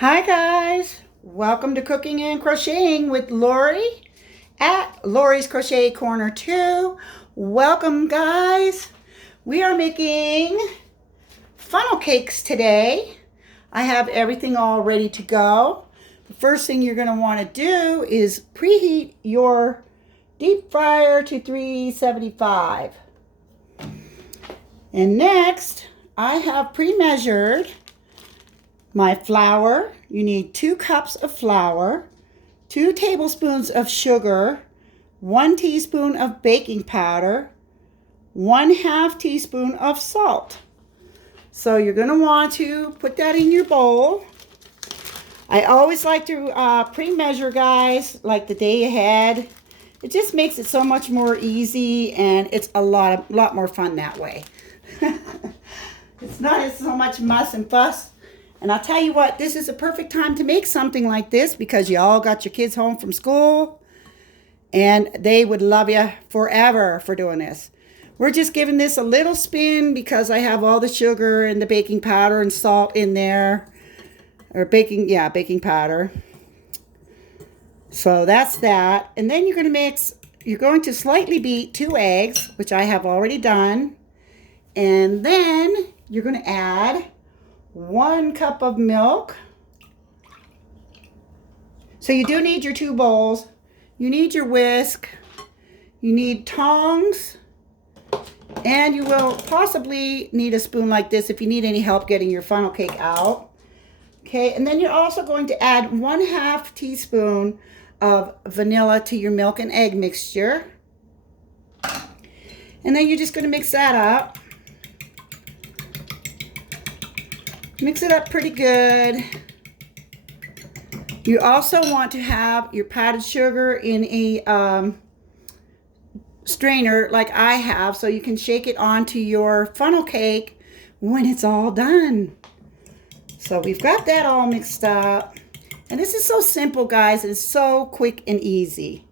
Hi guys, welcome to Cooking and Crocheting with Lori at Lori's Crochet Corner 2. Welcome guys. We are making funnel cakes today. I have everything all ready to go. The first thing you're going to want to do is preheat your deep fryer to 375. And next, I have pre-measured my flour. You need 2 cups of flour, 2 tablespoons of sugar, 1 teaspoon of baking powder, 1/2 teaspoon of salt. So you're going to want to put that in your bowl. I always like to pre-measure, guys, like the day ahead. It just makes it so much more easy, and it's a lot more fun that way. It's not so much muss and fuss. And I'll tell you what, this is a perfect time to make something like this because you all got your kids home from school and they would love you forever for doing this. We're just giving this a little spin because I have all the sugar and the baking powder and salt in there. Or baking powder. So that's that. And then you're going to slightly beat 2 eggs, which I have already done. And then you're going to add 1 cup of milk. So you do need your 2 bowls. You need your whisk. You need tongs. And you will possibly need a spoon like this if you need any help getting your funnel cake out. Okay, and then you're also going to add 1/2 teaspoon of vanilla to your milk and egg mixture. And then you're just going to mix that up. Mix it up pretty good. You also want to have your powdered sugar in a strainer like I have, so you can shake it onto your funnel cake when it's all done. So we've got that all mixed up. And this is so simple, guys. It's so quick and easy.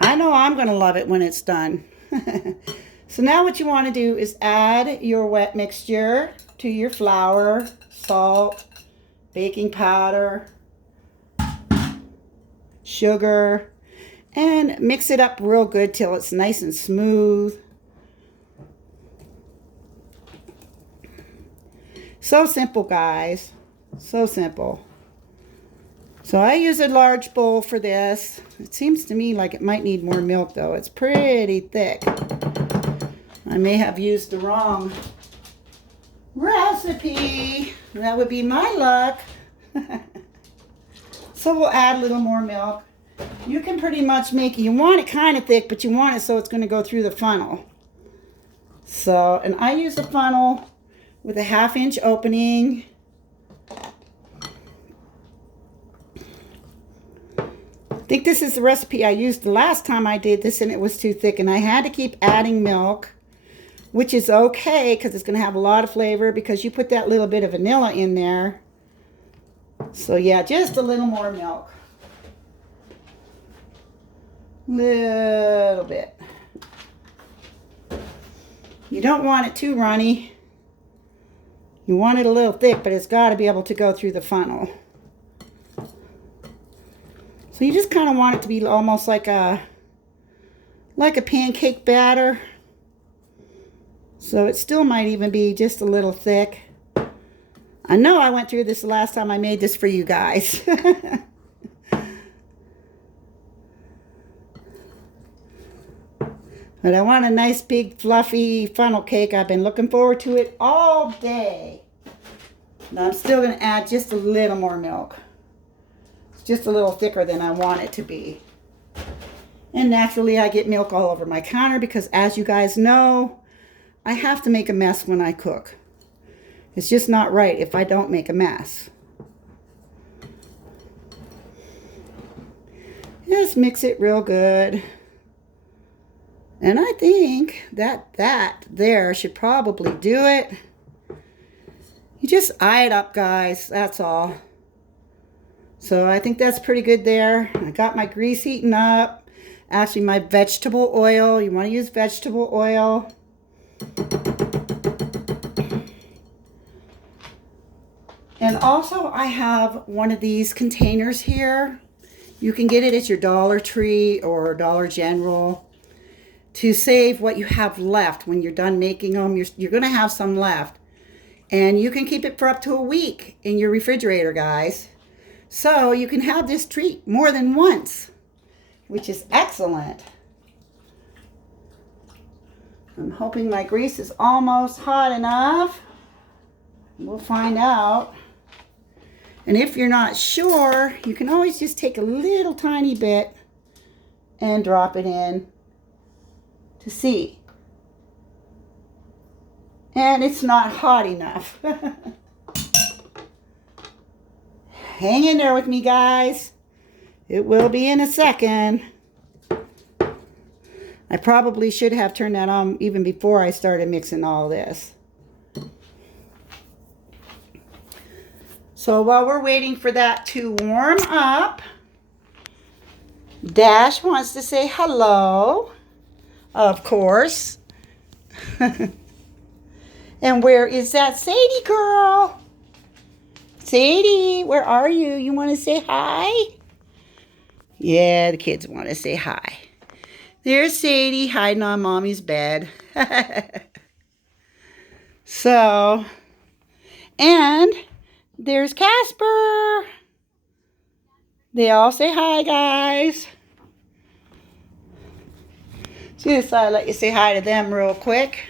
I know I'm going to love it when it's done. So now what you want to do is add your wet mixture to your flour, salt, baking powder, sugar, and mix it up real good till it's nice and smooth. So simple, guys. So simple. So I use a large bowl for this. It seems to me like it might need more milk, though. It's pretty thick. I may have used the wrong recipe. That would be my luck. So we'll add a little more milk. You can pretty much make it. You want it kind of thick, but you want it so it's going to go through the funnel. So, and I use a funnel with a 1/2 inch opening. I think this is the recipe I used the last time I did this, and it was too thick, and I had to keep adding milk, which is okay because it's going to have a lot of flavor because you put that little bit of vanilla in there. So yeah, just a little more milk. Little bit. You don't want it too runny. You want it a little thick, but it's got to be able to go through the funnel. So you just kind of want it to be almost like a pancake batter. So it still might even be just a little thick. I know I went through this the last time I made this for you guys. But I want a nice big fluffy funnel cake. I've been looking forward to it all day. And I'm still going to add just a little more milk. It's just a little thicker than I want it to be. And naturally I get milk all over my counter because, as you guys know, I have to make a mess when I cook. It's just not right if I don't make a mess. Just mix it real good. And I think that there should probably do it. You just eye it up, guys. That's all. So I think that's pretty good there. I got my grease heating up. Actually, my vegetable oil. You want to use vegetable oil. And also I have one of these containers here. You can get it at your Dollar Tree or Dollar General to save what you have left when you're done making them. You're going to have some left. And you can keep it for up to a week in your refrigerator, guys. So you can have this treat more than once, which is excellent. I'm hoping my grease is almost hot enough. We'll find out. And if you're not sure, you can always just take a little tiny bit and drop it in to see. And it's not hot enough. Hang in there with me, guys. It will be in a second. I probably should have turned that on even before I started mixing all this. So while we're waiting for that to warm up, Dash wants to say hello, of course. And where is that Sadie girl? Sadie, where are you? You want to say hi? Yeah, the kids want to say hi. There's Sadie hiding on Mommy's bed. So, and there's Casper. They all say hi, guys. Just thought I'd let you say hi to them real quick.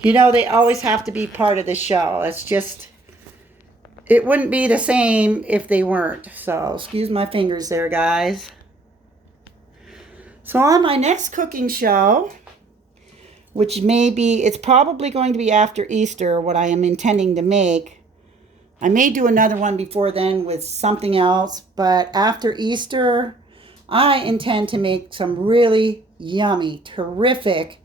You know, they always have to be part of the show. It's just, it wouldn't be the same if they weren't. So, excuse my fingers there, guys. So, on my next cooking show, which may be, it's probably going to be after Easter, what I am intending to make. I may do another one before then with something else, but after Easter, I intend to make some really yummy, terrific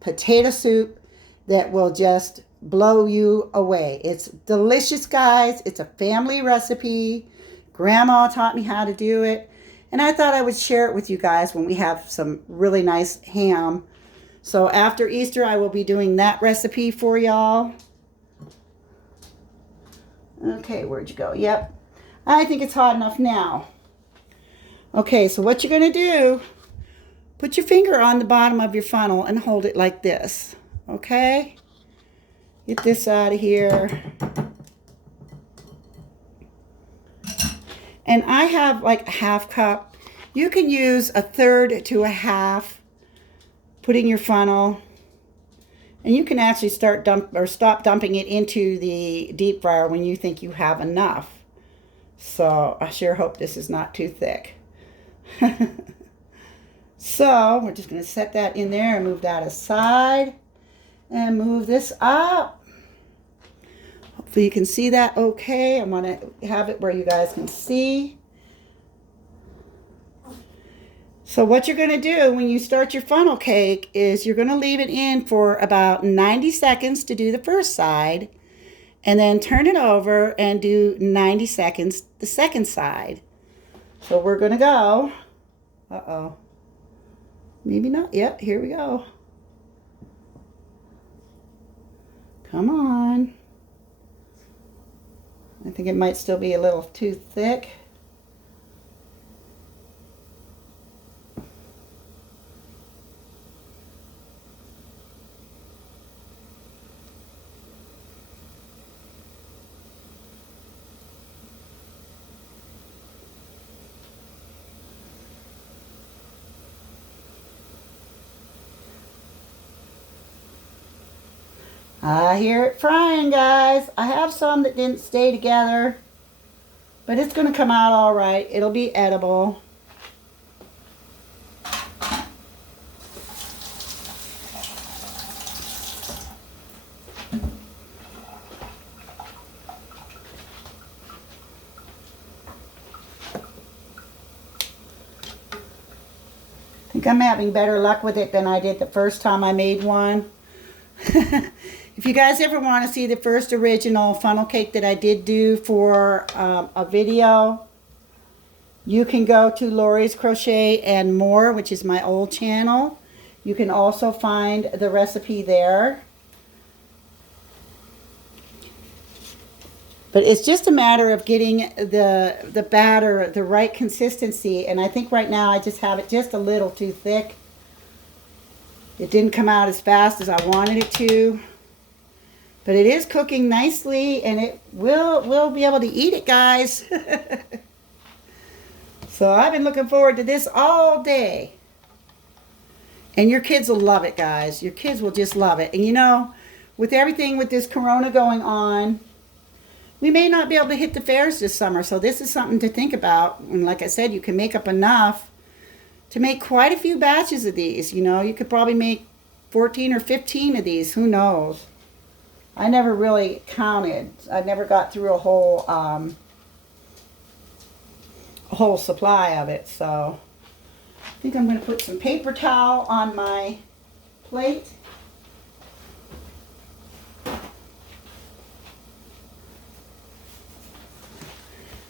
potato soup that will just blow you away. It's delicious, guys. It's a family recipe. Grandma taught me how to do it, and I thought I would share it with you guys when we have some really nice ham. So after Easter, I will be doing that recipe for y'all. Okay, where'd you go? Yep. I think it's hot enough now. Okay, so what you're going to do, put your finger on the bottom of your funnel and hold it like this. Okay? Get this out of here. And I have like a half cup. You can use a third to a half. Putting your funnel, and you can actually stop dumping it into the deep fryer when you think you have enough. So I sure hope this is not too thick. So we're just going to set that in there and move that aside and move this up. Hopefully you can see that okay. I want to have it where you guys can see. So what you're going to do when you start your funnel cake is you're going to leave it in for about 90 seconds to do the first side, and then turn it over and do 90 seconds the second side. So we're going to go, uh-oh, maybe not, yep, here we go. Come on. I think it might still be a little too thick. I hear it frying, guys. I have some that didn't stay together, but it's going to come out all right. It'll be edible. I think I'm having better luck with it than I did the first time I made one. If you guys ever want to see the first original funnel cake that I did do for a video, you can go to Lori's Crochet and More, which is my old channel. You can also find the recipe there. But it's just a matter of getting the batter the right consistency. And I think right now I just have it just a little too thick. It didn't come out as fast as I wanted it to. But it is cooking nicely, and it we'll be able to eat it, guys. So I've been looking forward to this all day. And your kids will love it, guys. Your kids will just love it. And you know, with everything with this corona going on, we may not be able to hit the fairs this summer. So this is something to think about. And like I said, you can make up enough to make quite a few batches of these. You know, you could probably make 14 or 15 of these. Who knows? I never really counted. I never got through a whole supply of it. So I think I'm going to put some paper towel on my plate.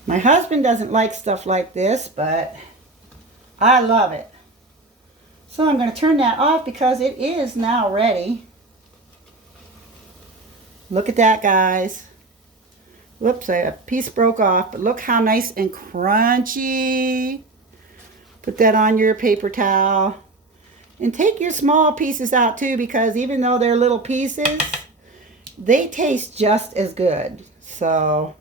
My husband doesn't like stuff like this, but I love it. So I'm going to turn that off because it is now ready. Look at that, guys. Whoops, a piece broke off, but look how nice and crunchy. Put that on your paper towel. And take your small pieces out too, because even though they're little pieces, they taste just as good. So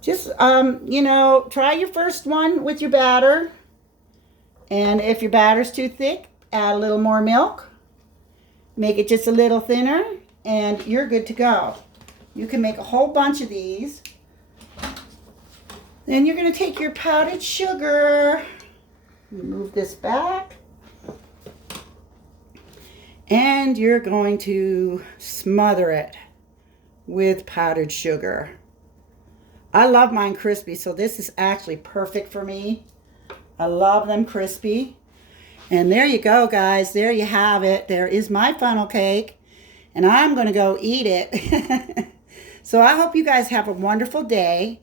just, you know, try your first one with your batter. And if your batter's too thick, add a little more milk. Make it just a little thinner, and you're good to go. You can make a whole bunch of these. Then you're going to take your powdered sugar. Move this back. And you're going to smother it with powdered sugar. I love mine crispy, so this is actually perfect for me. I love them crispy. And there you go, guys. There you have it. There is my funnel cake. And I'm going to go eat it. So I hope you guys have a wonderful day.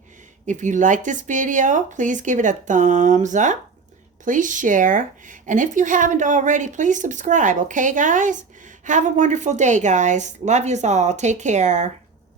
If you like this video, please give it a thumbs up. Please share. And if you haven't already, please subscribe. Okay, guys? Have a wonderful day, guys. Love yous all. Take care.